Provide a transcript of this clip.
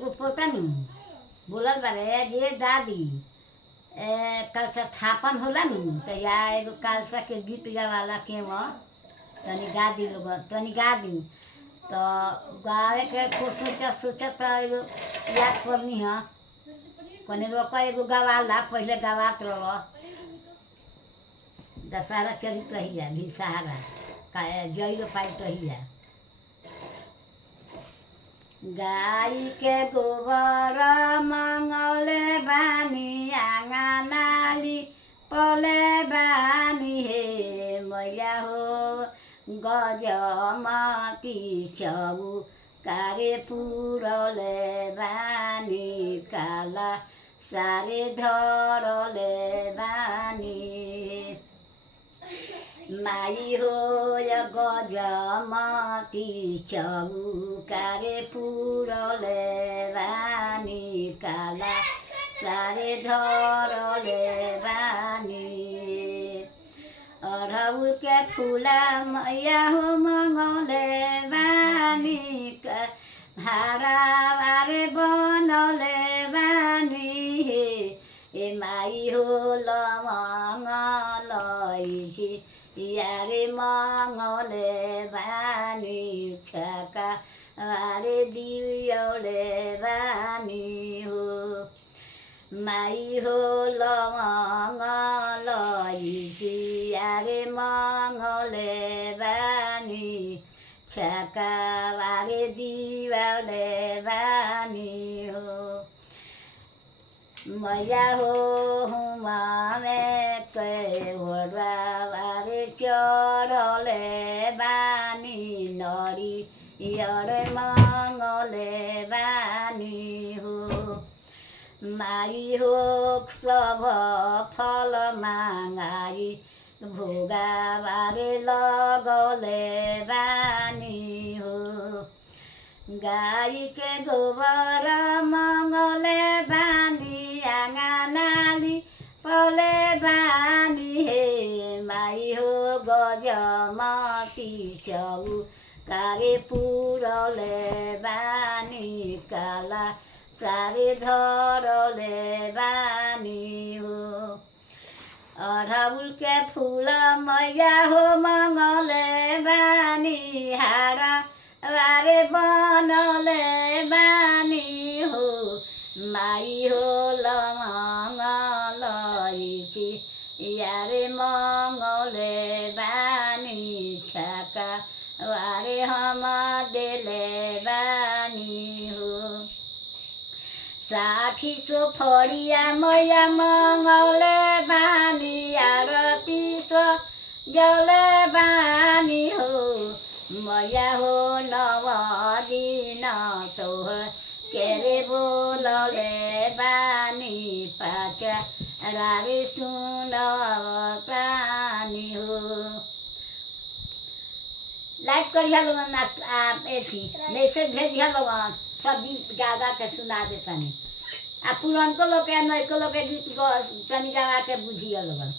एगो पोता नहीं बोलल बारे जे दादी कलसा थापन होला नु तो या एगो कलसा के गीत गावाला के तनी गा दी लोग तनी गा दी तो गावे के कुछ सोचत तो एगो याद करनी है कने रोक एगो गवाला पहले गवात रहो दशहरा चरित रही है भी सहारा का जई पाई रही है गाय के गोबर मंगले बानी आंगनाली पले बानी हे मैया हो गजमती चौ कारे पुरले बानी काला सारे धरले बानी माई हो गजमती चौकारे पुरले बानी काला सारे धरले बानी अरहुल के फूला मैया हो मंगले बानी हारा बारे बनले बानी ए माई हो लमंग लैसी यारे मंगले बानी छका अरे दियोले बानी हो माई हो लमंग लैसी यारे मंगले बानी छका अरे दियोले बानी हो मैया हो हुमामे के ओडवारे चढ़ले बानी नरी यरे मंगले बानी हो माई हो सब फल मांगाई भोगा बारे लगले बानी हो गाय के गोबर मंगले बानी आंगनाली पले बानी हे माई हो गजमती चौ कारे पुरले बानी काला सारे धरले बानी हो अरहुल के फूल मैया हो मंगले बानी हारा वारे बनले बानी हो माई हो लमंग लैसी यारे मंगले बानी छका वारे हम देले बानी हो साठी सो फरिया मैया मंगले बानी आरती सो जले बानी हो मैया हो नव दिन तोह केरे बोलले बानी पाचा रारे सुन पानी हो लाइक करिया लोगन आप ऐसी मैसेज भेजिया लोगन सब गीत गा गा के सुना देता नहीं आ पुरान को लोग के नई को लोग के गीत तनी गा के बुझिया लोगन।